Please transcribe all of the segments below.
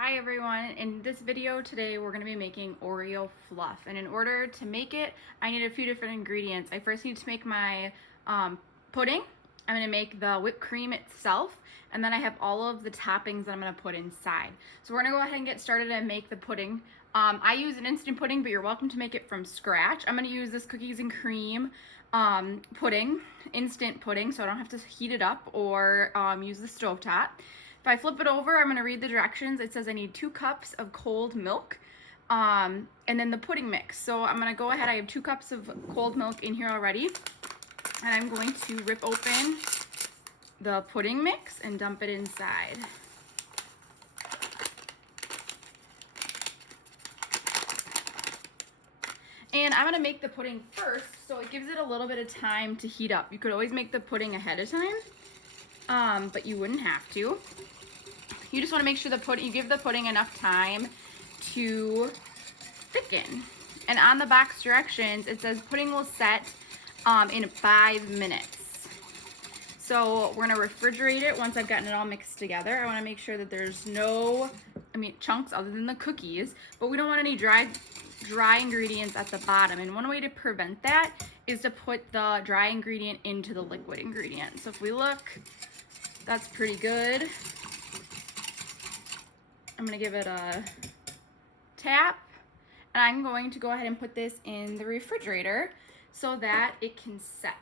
Hi everyone, in this video today we're going to be making Oreo Fluff, and in order to make it I need a few different ingredients. I first need to make my pudding. I'm going to make the whipped cream itself, and then I have all of the toppings that I'm going to put inside. So we're going to go ahead and get started and make the pudding. I use an instant pudding, but you're welcome to make it from scratch. I'm going to use this cookies and cream pudding, instant pudding, so I don't have to heat it up or use the stovetop. If I flip it over, I'm going to read the directions. It says I need 2 cups of cold milk and then the pudding mix. So I'm going to go ahead. I have 2 cups of cold milk in here already. And I'm going to rip open the pudding mix and dump it inside. And I'm going to make the pudding first, so it gives it a little bit of time to heat up. You could always make the pudding ahead of time, but you wouldn't have to. You just want to make sure you give the pudding enough time to thicken. And on the box directions, it says pudding will set in 5 minutes. So we're going to refrigerate it once I've gotten it all mixed together. I want to make sure that there's no, chunks other than the cookies, but we don't want any dry ingredients at the bottom. And one way to prevent that is to put the dry ingredient into the liquid ingredient. So if we look, that's pretty good. I'm going to give it a tap, and I'm going to go ahead and put this in the refrigerator so that it can set.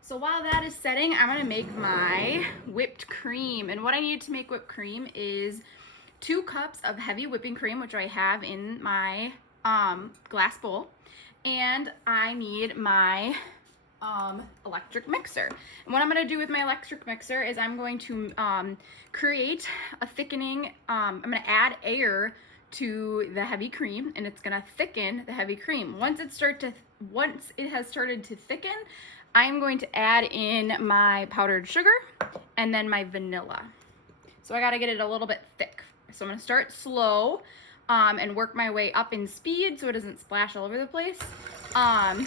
So while that is setting, I'm going to make my whipped cream. And what I need to make whipped cream is 2 cups of heavy whipping cream, which I have in my glass bowl, and I need my electric mixer. And what I'm going to do with my electric mixer is I'm going to create a thickening. I'm going to add air to the heavy cream, and it's going to thicken the heavy cream. Once it has started to thicken, I'm going to add in my powdered sugar and then my vanilla. So I got to get it a little bit thick. So I'm going to start slow and work my way up in speed so it doesn't splash all over the place. And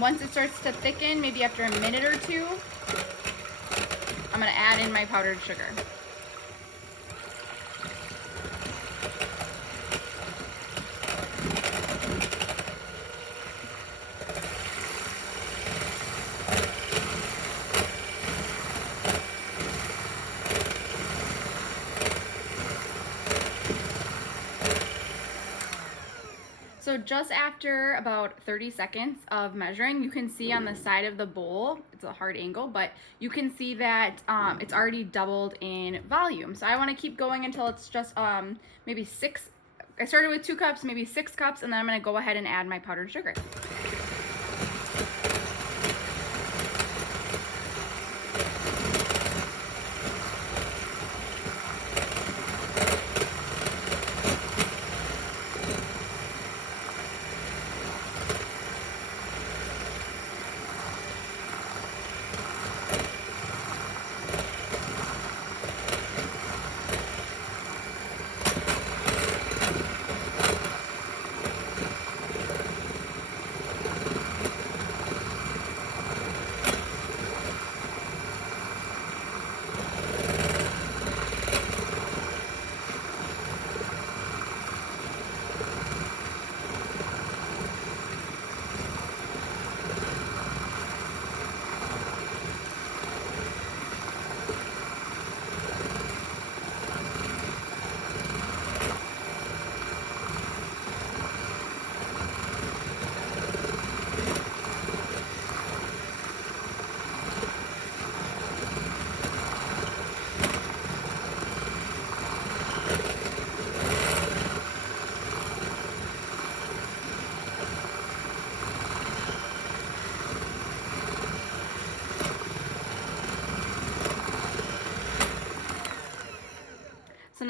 once it starts to thicken, maybe after a minute or 2, I'm going to add in my powdered sugar. So just after about 30 seconds of measuring, you can see on the side of the bowl, it's a hard angle, but you can see that it's already doubled in volume. So I want to keep going until it's just maybe 6. I started with 2 cups, maybe 6 cups, and then I'm going to go ahead and add my powdered sugar.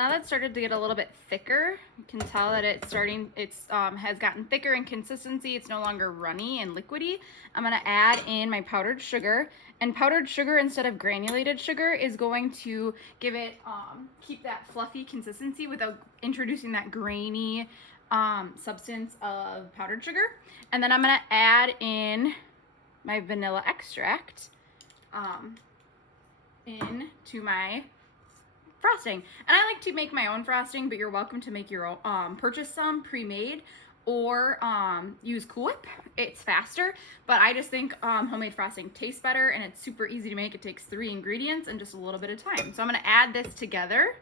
now that's started to get a little bit thicker. You can tell that it's has gotten thicker in consistency. It's no longer runny and liquidy. I'm gonna add in my powdered sugar, and powdered sugar instead of granulated sugar is going to give it, keep that fluffy consistency without introducing that grainy substance of powdered sugar. And then I'm gonna add in my vanilla extract into my frosting. And I like to make my own frosting, but you're welcome to make your own, purchase some pre-made or use Cool Whip. It's faster, but I just think homemade frosting tastes better, and it's super easy to make. It takes 3 ingredients and just a little bit of time. So I'm gonna add this together.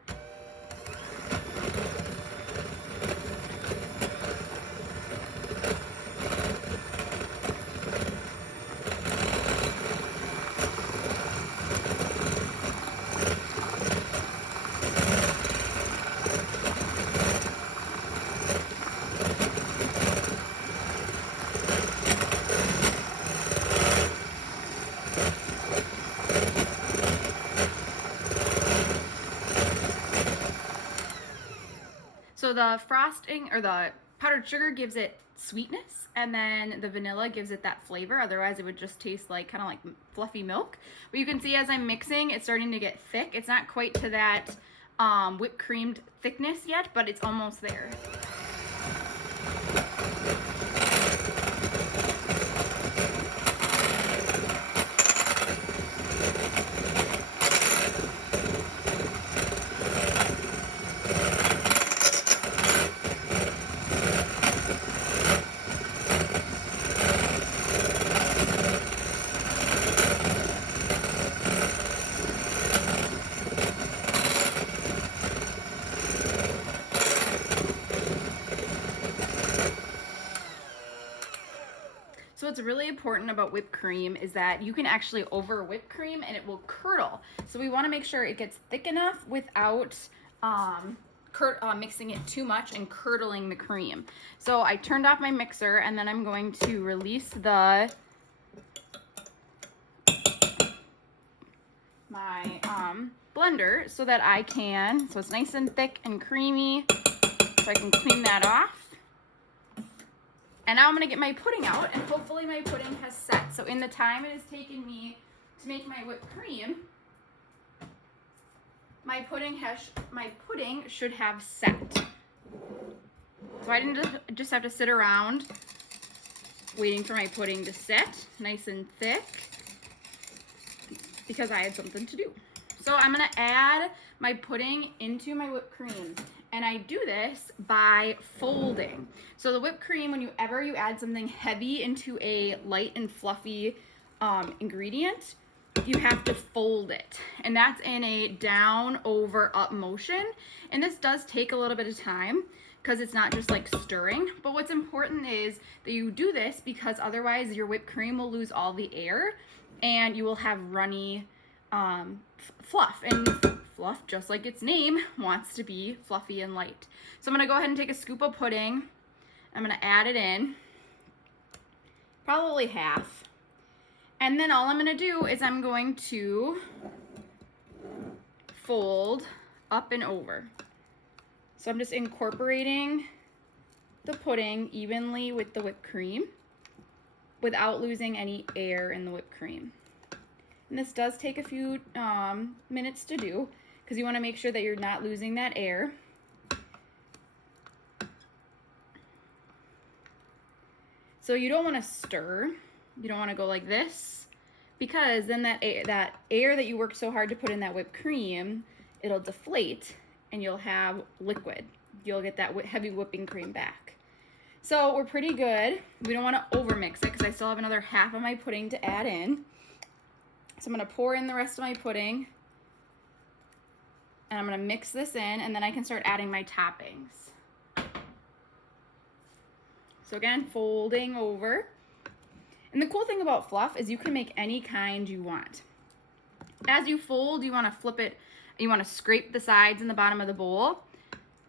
So the frosting or the powdered sugar gives it sweetness, and then the vanilla gives it that flavor. Otherwise it would just taste like kind of like fluffy milk. But you can see as I'm mixing, it's starting to get thick. It's not quite to that whipped creamed thickness yet, but it's almost there. So what's really important about whipped cream is that you can actually over whip cream and it will curdle. So we want to make sure it gets thick enough without mixing it too much and curdling the cream. So I turned off my mixer, and then I'm going to release my blender so that I can, so it's nice and thick and creamy, so I can clean that off. And now I'm gonna get my pudding out, and hopefully my pudding has set. So in the time it has taken me to make my whipped cream, my pudding should have set. So I didn't just have to sit around waiting for my pudding to set nice and thick, because I had something to do. So I'm gonna add my pudding into my whipped cream. And I do this by folding. So the whipped cream, whenever you add something heavy into a light and fluffy ingredient, you have to fold it. And that's in a down, over, up motion. And this does take a little bit of time because it's not just like stirring. But what's important is that you do this, because otherwise your whipped cream will lose all the air and you will have runny fluff. And fluff, just like its name, wants to be fluffy and light. So I'm gonna go ahead and take a scoop of pudding. I'm gonna add it in, probably half. And then all I'm gonna do is I'm going to fold up and over. So I'm just incorporating the pudding evenly with the whipped cream without losing any air in the whipped cream. And this does take a few minutes to do, because you want to make sure that you're not losing that air. So you don't want to stir. You don't want to go like this, because then that air that you worked so hard to put in that whipped cream, it'll deflate and you'll have liquid. You'll get that heavy whipping cream back. So we're pretty good. We don't want to overmix it, because I still have another half of my pudding to add in. So I'm going to pour in the rest of my pudding, and I'm going to mix this in, and then I can start adding my toppings. So again, folding over. And the cool thing about fluff is you can make any kind you want. As you fold, you want to flip it, you want to scrape the sides and the bottom of the bowl,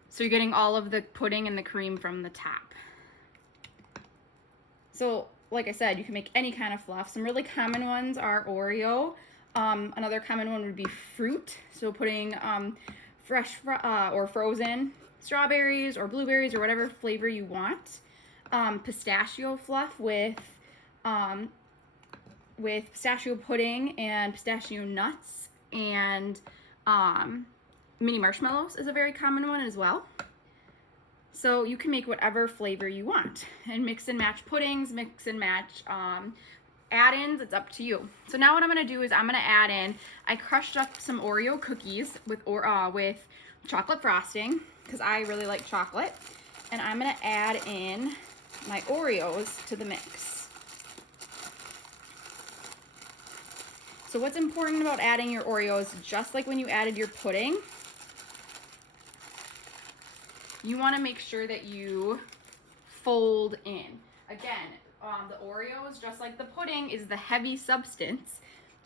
so you're getting all of the pudding and the cream from the top. So like I said, you can make any kind of fluff. Some really common ones are Oreo. Another common one would be fruit. So putting fresh or frozen strawberries or blueberries or whatever flavor you want. Pistachio fluff with pistachio pudding and pistachio nuts, and mini marshmallows is a very common one as well. So you can make whatever flavor you want and mix and match puddings, mix and match add-ins. It's up to you. So now what I'm going to do is I'm going to add in, I crushed up some Oreo cookies with chocolate frosting because I really like chocolate, and I'm going to add in my Oreos to the mix. So what's important about adding your Oreos, just like when you added your pudding, you want to make sure that you fold in. Again, the Oreos, just like the pudding, is the heavy substance,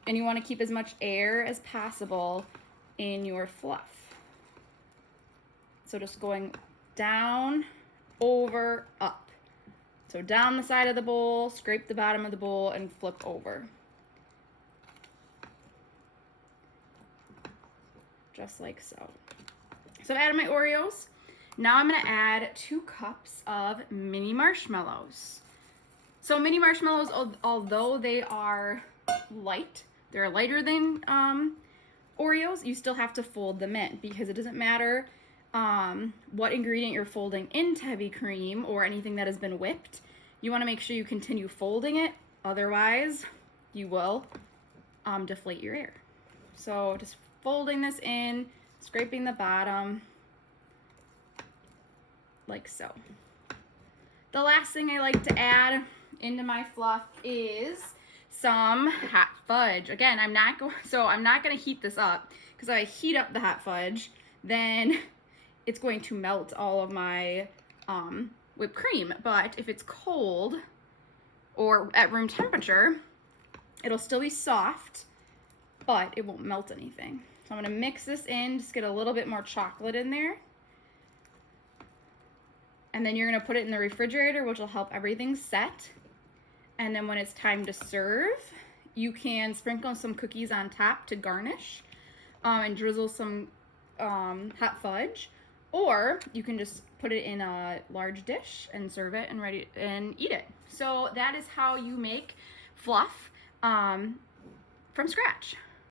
and you want to keep as much air as possible in your fluff. So just going down, over, up. So down the side of the bowl, scrape the bottom of the bowl, and flip over. Just like so. So I've added my Oreos. Now I'm going to add 2 cups of mini marshmallows. So mini marshmallows, although they are light, they're lighter than Oreos, you still have to fold them in because it doesn't matter what ingredient you're folding into heavy cream or anything that has been whipped. You want to make sure you continue folding it, otherwise you will deflate your air. So just folding this in, scraping the bottom, like so. The last thing I like to add into my fluff is some hot fudge. Again, I'm not going to heat this up, because if I heat up the hot fudge, then it's going to melt all of my whipped cream. But if it's cold or at room temperature, it'll still be soft, but it won't melt anything. So I'm going to mix this in, just get a little bit more chocolate in there. And then you're going to put it in the refrigerator, which will help everything set. And then when it's time to serve, you can sprinkle some cookies on top to garnish and drizzle some hot fudge. Or you can just put it in a large dish and serve it and eat it. So that is how you make fluff from scratch.